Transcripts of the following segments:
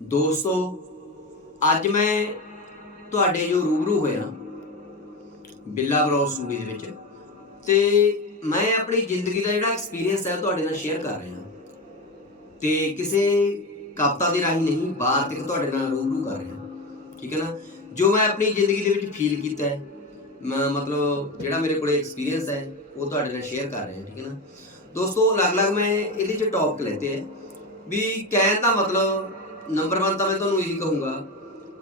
ਦੋਸਤੋ, ਅੱਜ ਮੈਂ ਤੁਹਾਡੇ ਜੋ ਰੂਬਰੂ ਹੋਇਆ, ਬਿੱਲਾ ਬਰੋ ਸਟੂਡੀਓ ਦੇ ਵਿੱਚ, ਤੇ ਮੈਂ ਆਪਣੀ ਜ਼ਿੰਦਗੀ ਦਾ ਜਿਹੜਾ ਐਕਸਪੀਰੀਅੰਸ ਹੈ ਤੁਹਾਡੇ ਨਾਲ ਸ਼ੇਅਰ ਕਰ ਰਿਹਾ। ਤੇ ਕਿਸੇ ਕਵਿਤਾ ਦੇ ਰਾਹੀਂ ਨਹੀਂ, ਬਾਹਰ ਤੱਕ ਤੁਹਾਡੇ ਨਾਲ ਰੂਬਰੂ ਕਰ ਰਿਹਾ, ਠੀਕ ਹੈ ਨਾ? ਜੋ ਮੈਂ ਆਪਣੀ ਜ਼ਿੰਦਗੀ ਦੇ ਵਿੱਚ ਫੀਲ ਕੀਤਾ ਹੈ, ਮੈਂ ਮਤਲਬ ਜਿਹੜਾ ਮੇਰੇ ਕੋਲੇ ਐਕਸਪੀਰੀਅੰਸ ਹੈ, ਉਹ ਤੁਹਾਡੇ ਨਾਲ ਸ਼ੇਅਰ ਕਰ ਰਿਹਾ, ਠੀਕ ਹੈ ਨਾ? ਦੋਸਤੋ, ਅਲੱਗ-ਅਲੱਗ ਮੈਂ ਇਹਦੇ ਚ ਟੌਪਿਕ ਲੈਤੇ ਹੈ, ਵੀ ਕਹਿਣ ਦਾ ਮਤਲਬ ਨੰਬਰ 1 ਤਾਂ ਮੈਂ ਤੁਹਾਨੂੰ ਇਹੀ ਕਹੂੰਗਾ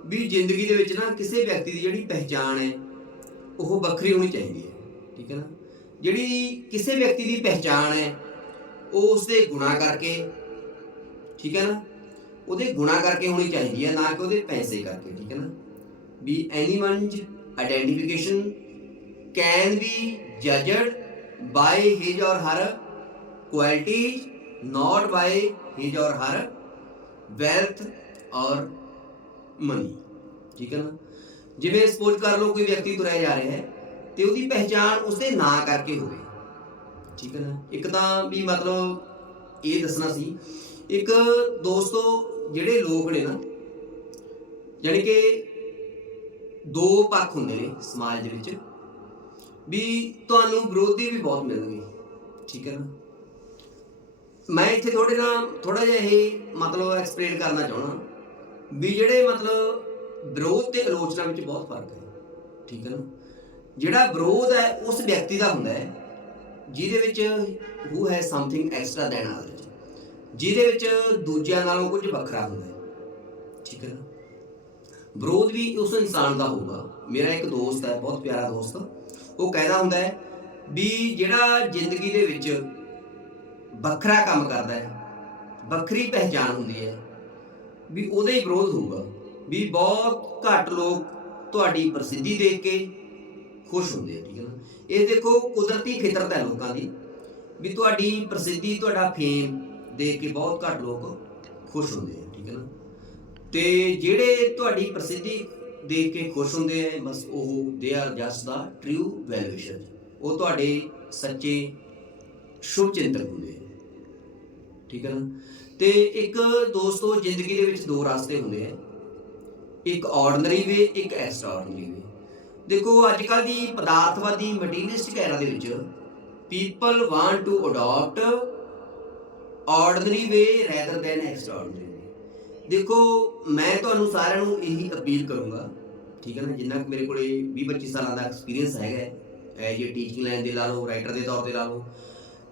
ਵੀ ਜ਼ਿੰਦਗੀ ਦੇ ਵਿੱਚ ਨਾ ਕਿਸੇ ਵਿਅਕਤੀ ਦੀ ਜਿਹੜੀ ਪਹਿਚਾਣ ਹੈ, ਉਹ ਵੱਖਰੀ ਹੋਣੀ ਚਾਹੀਦੀ ਹੈ, ਠੀਕ ਹੈ ਨਾ? ਜਿਹੜੀ ਕਿਸੇ ਵਿਅਕਤੀ ਦੀ ਪਹਿਚਾਣ ਹੈ, ਉਹ ਉਸਦੇ ਗੁਣਾ ਕਰਕੇ, ਠੀਕ ਹੈ ਨਾ? ਉਹਦੇ ਗੁਣਾ ਕਰਕੇ ਹੋਣੀ ਚਾਹੀਦੀ ਹੈ, ਨਾ ਕਿ ਉਹਦੇ ਪੈਸੇ ਕਰਕੇ, ਠੀਕ ਹੈ ਨਾ? ਵੀ anyone's identification can be judged by his or her qualities not by his or Har wealth ਔਰ ਮਨੀ। ਠੀਕ ਹੈ ਨਾ? ਜਿਵੇਂ ਸਪੋਜ਼ ਕਰ ਲਓ ਕੋਈ ਵਿਅਕਤੀ ਤੁਰਿਆ ਜਾ ਰਿਹਾ ਹੈ, ਤੇ ਉਹਦੀ ਪਹਿਚਾਣ ਉਸਦੇ ਨਾਂ ਕਰਕੇ ਹੋਵੇ। ਠੀਕ ਹੈ ਨਾ? ਇੱਕ ਤਾਂ ਵੀ ਮਤਲਬ ਇਹ ਦੱਸਣਾ ਸੀ, ਇੱਕ ਦੋਸਤੋ ਜਿਹੜੇ ਲੋਕ ਨੇ ਨਾ ਯਾਨੀ ਕਿ ਦੋ ਪੱਖ ਹੁੰਦੇ ਨੇ ਸਮਾਜ ਦੇ ਵਿੱਚ, ਵੀ ਤੁਹਾਨੂੰ ਵਿਰੋਧੀ ਵੀ ਬਹੁਤ ਮਿਲਣਗੇ। ਠੀਕ ਹੈ ਨਾ? ਮੈਂ ਇੱਥੇ ਤੁਹਾਡੇ ਨਾਲ ਥੋੜਾ ਜਿਹਾ ਇਹ ਮਤਲਬ ਐਕਸਪਲੇਨ ਕਰਨਾ ਚਾਹਣਾ ਵੀ ਜਿਹੜੇ ਮਤਲਬ ਵਿਰੋਧ ਤੇ ਆਲੋਚਨਾ ਵਿੱਚ ਬਹੁਤ ਫ਼ਰਕ ਹੈ, ਠੀਕ ਹੈ ਨਾ? ਜਿਹੜਾ ਵਿਰੋਧ ਹੈ, ਉਸ ਵਿਅਕਤੀ ਦਾ ਹੁੰਦਾ ਹੈ, ਜਿਹਦੇ ਵਿੱਚ ਹੂ ਹੈ ਸਮਥਿੰਗ ਐਕਸਟਰਾ ਦੈਨ ਅਦਰਸ ਜਿਹਦੇ ਵਿੱਚ ਦੂਜਿਆਂ ਨਾਲੋਂ ਕੁਝ ਵੱਖਰਾ ਹੁੰਦਾ ਹੈ, ਠੀਕ ਹੈ ਨਾ? ਵਿਰੋਧ ਵੀ ਉਸ ਇਨਸਾਨ ਦਾ ਹੋਊਗਾ। ਮੇਰਾ ਇੱਕ ਦੋਸਤ ਹੈ, ਬਹੁਤ ਪਿਆਰਾ ਦੋਸਤ, ਉਹ ਕਹਿੰਦਾ ਹੁੰਦਾ ਹੈ ਵੀ ਜਿਹੜਾ ਜ਼ਿੰਦਗੀ ਦੇ ਵਿੱਚ ਵੱਖਰਾ ਕੰਮ ਕਰਦਾ ਹੈ, ਵੱਖਰੀ ਪਹਿਚਾਨ ਹੁੰਦੀ ਹੈ, ਵੀ ਉਹਦੇ ਹੀ ਵਿਰੋਧ ਹੋਊਗਾ, ਵੀ ਬਹੁਤ ਘੱਟ ਲੋਕ ਤੁਹਾਡੀ ਪ੍ਰਸਿੱਧੀ ਦੇਖ ਕੇ ਖੁਸ਼ ਹੁੰਦੇ ਆ, ਠੀਕ ਹੈ ਨਾ? ਇਹ ਦੇਖੋ ਕੁਦਰਤੀ ਫਿਤਰਤ ਹੈ ਲੋਕਾਂ ਦੀ, ਵੀ ਤੁਹਾਡੀ ਪ੍ਰਸਿੱਧੀ, ਤੁਹਾਡਾ ਫੇਮ ਦੇਖ ਕੇ ਬਹੁਤ ਘੱਟ ਲੋਕ ਖੁਸ਼ ਹੁੰਦੇ ਆ, ਠੀਕ ਹੈ ਨਾ? ਤੇ ਜਿਹੜੇ ਤੁਹਾਡੀ ਪ੍ਰਸਿੱਧੀ ਦੇਖ ਕੇ ਖੁਸ਼ ਹੁੰਦੇ ਆ, ਬਸ ਉਹ they are just the true valuation ਉਹ ਤੁਹਾਡੇ ਸੱਚੇ ਸ਼ੁਭ ਚਿੰਤਕ ਹੁੰਦੇ ਆ। ਠੀਕ ਹੈ ਨਾ? ਤੇ ਇੱਕ ਦੋਸਤੋ, ਜ਼ਿੰਦਗੀ ਦੇ ਵਿੱਚ ਦੋ ਰਸਤੇ ਹੁੰਦੇ ਆ। ਇੱਕ ਆਰਡੀਨਰੀ ਵੇ ਇੱਕ ਐਕਸਟਰਾਆਰਡੀਨਰੀ ਵੇ ਦੇਖੋ ਅੱਜ ਕੱਲ ਦੀ ਪਦਾਰਥਵਾਦੀ ਮਟੀਰੀਅਲਿਸਟਿਕ ਐਰਾ ਦੇ ਵਿੱਚ people want to adopt ordinary way rather than extraordinary way ਦੇਖੋ, ਮੈਂ ਤੁਹਾਨੂੰ ਸਾਰਿਆਂ ਨੂੰ ਇਹੀ ਅਪੀਲ ਕਰੂੰਗਾ, ਠੀਕ ਹੈ ਨਾ? ਜਿੰਨਾ ਕੁ ਮੇਰੇ ਕੋਲੇ 20 25 ਸਾਲਾਂ ਦਾ ਐਕਸਪੀਰੀਅੰਸ ਹੈਗਾ ਐਜ ਏ ਟੀਚਿੰਗ ਲਾਈਨ ਦੇ ਲਾ ਲਓ ਰਾਈਟਰ ਦੇ ਤੌਰ ਤੇ ਲਾ ਲਓ,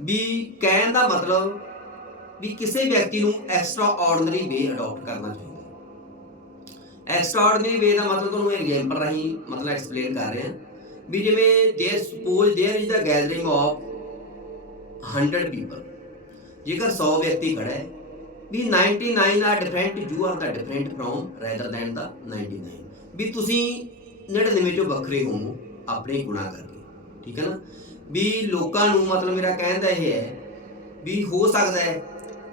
ਵੀ ਕਹਿਣ ਦਾ ਮਤਲਬ ਵੀ ਕਿਸੇ ਵਿਅਕਤੀ ਨੂੰ ਐਕਸਟਰਾ ਆਰਡੀਨਰੀ ਵੇ ਅਡਾਪਟ ਕਰਨਾ ਚਾਹੀਦਾ ਐਕਸਟਰਾ ਆਰਡੀਨਰੀ ਵੇ ਦਾ ਮਤਲਬ ਤੁਹਾਨੂੰ ਐਗਜ਼ਾਮਪਲ ਰਾਹੀਂ ਮਤਲਬ ਐਕਸਪਲੇਨ ਕਰ ਰਿਹਾ ਵੀ ਜਿਵੇਂ there suppose there is the gathering of 100 people ਜੇਕਰ 100 ਵਿਅਕਤੀ ਖੜਾ ਹੈ ਵੀ 99 are different you are the different from rather than the 99 ਵੀ ਤੁਸੀਂ 99 ਚੋਂ ਵੱਖਰੇ ਹੋ ਆਪਣੇ ਗੁਣਾ ਕਰਕੇ ਠੀਕ ਹੈ ਨਾ ਵੀ ਲੋਕਾਂ ਨੂੰ ਮਤਲਬ ਮੇਰਾ ਕਹਿਣ ਦਾ ਇਹ ਹੈ ਵੀ ਹੋ ਸਕਦਾ ਹੈ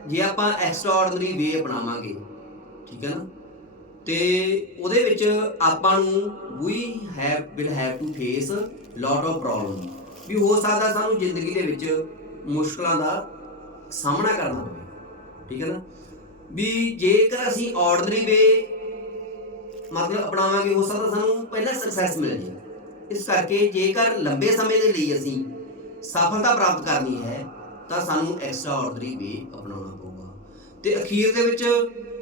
ਜੇ ਆਪਾਂ ਐਕਸਟਰਾ ਆਰਡੀਨਰੀ ਵੇ ਅਪਣਾਵਾਂਗੇ, ਠੀਕ ਹੈ ਨਾ? ਤੇ ਉਹਦੇ ਵਿੱਚ ਆਪਾਂ ਨੂੰ ਵੀ have will have to face lot of problem ਵੀ ਹੋ ਸਕਦਾ ਸਾਨੂੰ ਜ਼ਿੰਦਗੀ ਦੇ ਵਿੱਚ ਮੁਸ਼ਕਲਾਂ ਦਾ ਸਾਹਮਣਾ ਕਰਨਾ ਪਵੇ, ਠੀਕ ਹੈ ਨਾ? ਵੀ ਜੇਕਰ ਅਸੀਂ ਆਰਡੀਨਰੀ ਵੇ ਮਤਲਬ ਅਪਣਾਵਾਂਗੇ, ਹੋ ਸਕਦਾ ਸਾਨੂੰ ਪਹਿਲਾਂ ਸਕਸੈਸ ਮਿਲ ਜੇ ਇਸ ਕਰਕੇ ਜੇਕਰ ਲੰਬੇ ਸਮੇਂ ਦੇ ਲਈ ਅਸੀਂ ਸਫਲਤਾ ਪ੍ਰਾਪਤ ਕਰਨੀ ਹੈ ਤਾਂ ਸਾਨੂੰ ਐਕਸਟਰਾ ਆਰਡੀਨਰੀ ਵੇ ਅਪਣਾਉਣਾ ਪਊਗਾ। ਤੇ ਅਖੀਰ ਦੇ ਵਿੱਚ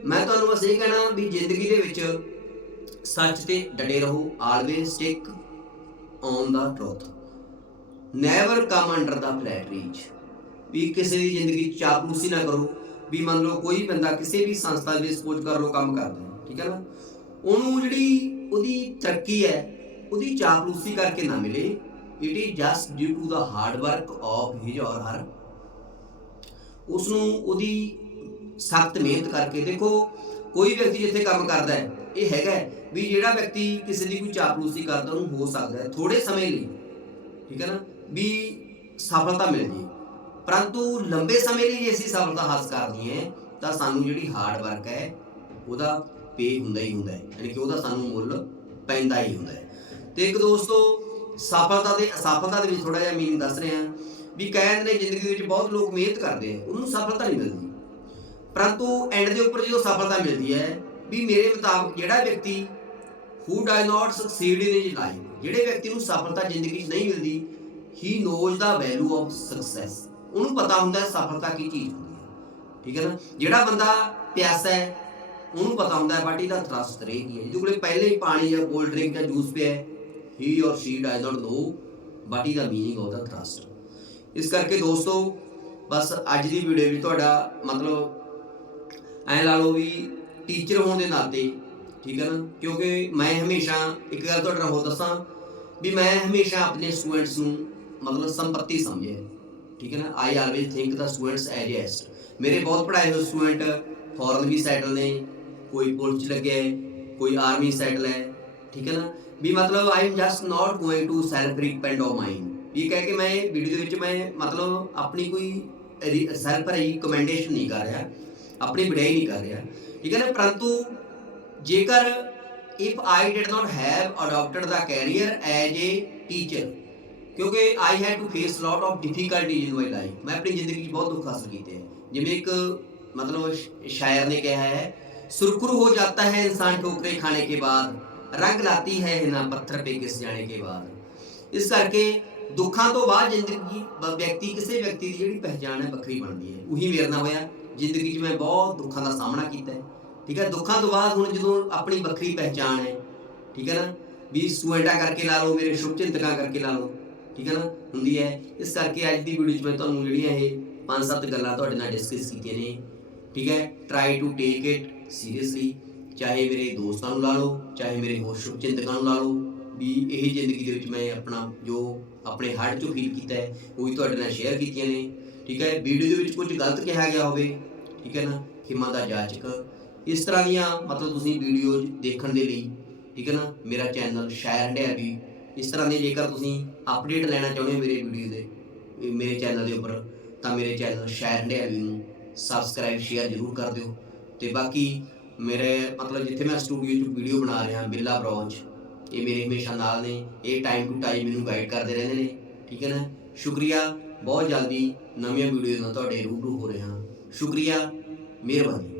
ਮੈਂ ਤੁਹਾਨੂੰ ਬਸ ਇਹ ਕਹਿਣਾ ਵੀ ਜ਼ਿੰਦਗੀ ਦੇ ਵਿੱਚ ਸੱਚ ਤੇ ਡਟੇ ਰਹੋ always stick on the truth never come under the flatteries ਵੀ ਕਿਸੇ ਦੀ ਜ਼ਿੰਦਗੀ ਚਾਪਲੂਸੀ ਨਾ ਕਰੋ, ਵੀ ਮੰਨ ਲਓ ਕੋਈ ਬੰਦਾ ਕਿਸੇ ਵੀ ਸੰਸਥਾ ਵਿੱਚ ਸਪੋਜ਼ ਕਰ ਲਓ, ਕੰਮ ਕਰਦਾ ਠੀਕ ਹੈ ਨਾ? ਉਹਨੂੰ ਜਿਹੜੀ ਉਹਦੀ ਤਰੱਕੀ ਹੈ, ਉਹਦੀ ਚਾਪਲੂਸੀ ਕਰਕੇ ਨਾ ਮਿਲੇ। It is just due to the hard work of his or her ਉਸ ਨੂੰ ਉਹਦੀ ਸਖਤ ਮਿਹਨਤ ਕਰਕੇ, ਦੇਖੋ, ਕੋਈ ਵਿਅਕਤੀ ਜਿੱਥੇ ਕੰਮ ਕਰਦਾ ਹੈ, ਇਹ ਹੈਗਾ ਵੀ ਜਿਹੜਾ ਵਿਅਕਤੀ ਕਿਸੇ ਦੀ ਕੋਈ ਚਾਪਲੂਸੀ ਕਰਦਾ, ਉਹਨੂੰ ਹੋ ਸਕਦਾ ਹੈ ਥੋੜੇ ਸਮੇਂ ਲਈ, ਠੀਕ ਹੈ ਨਾ, ਵੀ ਸਫਲਤਾ ਮਿਲ ਜੇ। ਪਰੰਤੂ ਲੰਬੇ ਸਮੇਂ ਲਈ ਜੇ ਅਸੀਂ ਸਫਲਤਾ ਹਾਸਲ ਕਰਨੀ ਹੈ, ਤਾਂ ਸਾਨੂੰ ਜਿਹੜੀ ਹਾਰਡ ਵਰਕ ਹੈ, ਉਹਦਾ ਪੇ ਹੁੰਦਾ ਹੀ ਹੁੰਦਾ ਹੈ, ਯਾਨੀ ਕਿ ਉਹਦਾ ਸਾਨੂੰ ਮੁੱਲ ਪੈਂਦਾ ਹੀ ਹੁੰਦਾ ਹੈ। ਤੇ ਇੱਕ ਦੋਸਤੋ, ਸਫਲਤਾ ਤੇ ਅਸਫਲਤਾ ਦੇ ਵਿੱਚ ਥੋੜਾ ਜਿਹਾ ਮੀਨਿੰਗ ਦੱਸ ਰਹੇ। ਹਾਂ ਵੀ ਕਹਿੰਦੇ ਨੇ ਜ਼ਿੰਦਗੀ ਦੇ ਵਿੱਚ ਬਹੁਤ ਲੋਕ ਮਿਹਨਤ ਕਰਦੇ ਆ, ਉਹਨੂੰ ਸਫਲਤਾ ਨਹੀਂ ਮਿਲਦੀ। ਪਰੰਤੂ ਐਂਡ ਦੇ ਉੱਪਰ ਜਦੋਂ ਸਫਲਤਾ ਮਿਲਦੀ ਹੈ, ਵੀ ਮੇਰੇ ਮੁਤਾਬਕ ਜਿਹੜਾ ਵਿਅਕਤੀ who does not succeed in his life, ਜਿਹੜੇ ਵਿਅਕਤੀ ਨੂੰ ਸਫਲਤਾ ਜ਼ਿੰਦਗੀ 'ਚ ਨਹੀਂ ਮਿਲਦੀ he knows the value of success ਉਹਨੂੰ ਪਤਾ ਹੁੰਦਾ ਹੈ ਸਫਲਤਾ ਕੀ ਚੀਜ਼ ਹੁੰਦੀ ਹੈ। ਠੀਕ ਹੈ ਨਾ? ਜਿਹੜਾ ਬੰਦਾ ਪਿਆਸਾ ਹੈ, ਉਹਨੂੰ ਪਤਾ ਹੁੰਦਾ ਹੈ ਬਾਟੀ ਦਾ ਥਰਸਟ ਰਹੇਗੀ ਜਿਹਦੇ ਕੋਲੇ ਪਹਿਲੇ ਹੀ ਪਾਣੀ ਜਾਂ ਕੋਲਡ ਡਰਿੰਕ ਜਾਂ ਜੂਸ ਪਿਆ ਹੈ। He or she does not know what is the meaning of the ਇਸ ਕਰਕੇ ਦੋਸਤੋ, ਬਸ ਅੱਜ ਦੀ ਵੀਡੀਓ ਵੀ ਤੁਹਾਡਾ ਮਤਲਬ ਐ ਲਾ ਲਓ ਵੀ ਟੀਚਰ ਹੋਣ ਦੇ ਨਾਤੇ, ਠੀਕ ਹੈ ਨਾ? ਕਿਉਂਕਿ ਮੈਂ ਹਮੇਸ਼ਾ ਇੱਕ ਗੱਲ ਤੁਹਾਡੇ ਨਾਲ ਹੋਰ ਦੱਸਾਂ ਵੀ ਮੈਂ ਹਮੇਸ਼ਾ ਆਪਣੇ ਸਟੂਡੈਂਟਸ ਨੂੰ ਮਤਲਬ ਸੰਪਤੀ ਸਮਝਿਆ ਠੀਕ ਹੈ ਨਾ? I always think the students as asset ਮੇਰੇ ਬਹੁਤ ਪੜ੍ਹਾਏ ਹੋਏ ਸਟੂਡੈਂਟ ਫੋਰਨ ਵੀ ਸੈਟਲ ਨੇ, ਕੋਈ ਪੁਲਿਸ 'ਚ ਲੱਗਿਆ ਹੈ, ਕੋਈ ਆਰਮੀ ਸੈਟਲ ਹੈ, ਠੀਕ ਹੈ ਨਾ? ਵੀ ਮਤਲਬ I am just not going to self depend on mind ਇਹ ਕਹਿ ਕੇ ਮੈਂ ਵੀਡੀਓ ਦੇ ਵਿੱਚ ਮੈਂ ਮਤਲਬ ਆਪਣੀ ਕੋਈ ਸੈਲਫ ਰਿਕਮੈਂਡੇਸ਼ਨ ਨਹੀਂ ਕਰ ਰਿਹਾ, ਆਪਣੀ ਵਡਿਆਈ ਨਹੀਂ ਕਰ ਰਿਹਾ। ਠੀਕ ਹੈ ਨਾ? ਪਰੰਤੂ ਜੇਕਰ if I did not have adopted the career as a teacher, ਕਿਉਂਕਿ I had to face lot of difficulties in my life ਮੈਂ ਆਪਣੀ ਜ਼ਿੰਦਗੀ 'ਚ ਬਹੁਤ ਦੁੱਖ ਹਾਸਲ ਕੀਤੇ ਹੈ ਜਿਵੇਂ ਇੱਕ ਮਤਲਬ ਸ਼ਾਇਰ ਨੇ ਕਿਹਾ ਹੈ, ਸੁਰਖਰੂ ਹੋ ਜਾਤਾ ਹੈ ਇਨਸਾਨ ਠੋਕਰੇ ਖਾਣੇ ਕੇ ਬਾਅਦ, ਰੰਗ ਲਾਤੀ ਹੈ ਨਾ ਪੱਥਰ ਪੇ ਕਿਸ ਜਾਣੇ ਕੇ ਬਾਅਦ। ਇਸ ਕਰਕੇ ਦੁੱਖਾਂ ਤੋਂ ਬਾਅਦ ਜ਼ਿੰਦਗੀ ਵਿਅਕਤੀ ਕਿਸੇ ਵਿਅਕਤੀ ਦੀ ਜਿਹੜੀ ਪਹਿਚਾਣ ਹੈ ਵੱਖਰੀ ਬਣਦੀ ਹੈ। ਉਹੀ ਮੇਰੇ ਨਾਲ ਹੋਇਆ। ਜ਼ਿੰਦਗੀ 'ਚ ਮੈਂ ਬਹੁਤ ਦੁੱਖਾਂ ਦਾ ਸਾਹਮਣਾ ਕੀਤਾ ਹੈ। ਠੀਕ ਹੈ? ਦੁੱਖਾਂ ਤੋਂ ਬਾਅਦ ਹੁਣ ਜਦੋਂ ਆਪਣੀ ਵੱਖਰੀ ਪਹਿਚਾਣ ਹੈ, ਠੀਕ ਹੈ ਨਾ? ਵੀ ਸਟੂਡੈਂਟਾਂ ਕਰਕੇ ਲਾ ਲਓ, ਮੇਰੇ ਸ਼ੁਭ ਚਿੰਤਕਾਂ ਕਰਕੇ ਲਾ ਲਓ, ਠੀਕ ਹੈ ਨਾ? ਹੁੰਦੀ ਹੈ। ਇਸ ਕਰਕੇ ਅੱਜ ਦੀ ਵੀਡੀਓ 'ਚ ਮੈਂ ਤੁਹਾਨੂੰ ਜਿਹੜੀਆਂ ਇਹ ਪੰਜ ਸੱਤ ਗੱਲਾਂ ਤੁਹਾਡੇ ਨਾਲ ਡਿਸਕਸ ਕੀਤੀਆਂ ਨੇ। ਠੀਕ ਹੈ? Try to take it seriously ਚਾਹੇ ਮੇਰੇ ਦੋਸਤਾਂ ਨੂੰ ਲਾ ਲਓ, ਚਾਹੇ ਮੇਰੇ ਹੋਰ ਸ਼ੁਭ ਚਿੰਤਕਾਂ ਨੂੰ ਲਾ ਲਓ। ਵੀ ਇਹ ਜ਼ਿੰਦਗੀ ਦੇ ਵਿੱਚ ਮੈਂ ਆਪਣਾ ਜੋ ਆਪਣੇ ਹਾਰਟ 'ਚੋਂ ਫੀਲ ਕੀਤਾ ਹੈ, ਉਹ ਵੀ ਤੁਹਾਡੇ ਨਾਲ ਸ਼ੇਅਰ ਕੀਤੀਆਂ ਨੇ, ਠੀਕ ਹੈ? ਵੀਡੀਓ ਦੇ ਵਿੱਚ ਕੁਝ ਗਲਤ ਕਿਹਾ ਗਿਆ ਹੋਵੇ, ਠੀਕ ਹੈ ਨਾ? ਖਿਮਾ ਦਾ ਜਾਚਕ। ਇਸ ਤਰ੍ਹਾਂ ਦੀਆਂ ਮਤਲਬ ਤੁਸੀਂ ਵੀਡੀਓ ਦੇਖਣ ਦੇ ਲਈ, ਠੀਕ ਹੈ ਨਾ? ਮੇਰਾ ਚੈਨਲ ਸ਼ਾਇਰ ਹੰਡਿਆ ਵੀ, ਇਸ ਤਰ੍ਹਾਂ ਦੀ ਜੇਕਰ ਤੁਸੀਂ ਅਪਡੇਟ ਲੈਣਾ ਚਾਹੁੰਦੇ ਹੋ ਮੇਰੇ ਵੀਡੀਓ ਦੇ ਮੇਰੇ ਚੈਨਲ ਦੇ ਉੱਪਰ, ਤਾਂ ਮੇਰੇ ਚੈਨਲ ਸ਼ਾਇਰ ਹੰਡਿਆ ਵੀ ਨੂੰ ਸਬਸਕ੍ਰਾਈਬ ਸ਼ੇਅਰ ਜ਼ਰੂਰ ਕਰ ਦਿਓ। ਤੇ ਬਾਕੀ ਮੇਰੇ ਮਤਲਬ ਜਿੱਥੇ ਮੈਂ ਸਟੂਡੀਓ 'ਚ ਵੀਡੀਓ ਬਣਾ ਰਿਹਾ ਬਿੱਲਾ ਬ੍ਰੌਂਚ ਇਹ ਮੇਰੇ ਹਮੇਸ਼ਾ ਨਾਲ ਨੇ, ਇਹ ਟਾਈਮ ਟੂ ਟਾਈਮ ਮੈਨੂੰ ਗਾਈਡ ਕਰਦੇ ਰਹਿੰਦੇ ਨੇ, ਠੀਕ ਹੈ ਨਾ? ਸ਼ੁਕਰੀਆ, ਬਹੁਤ ਜਲਦੀ ਨਵੀਆਂ ਵੀਡੀਓ ਨਾਲ ਤੁਹਾਡੇ ਰੂਬਰੂ ਹੋ ਰਹੇ ਹਾਂ। ਸ਼ੁਕਰੀਆ, ਮਿਹਰਬਾਨੀ।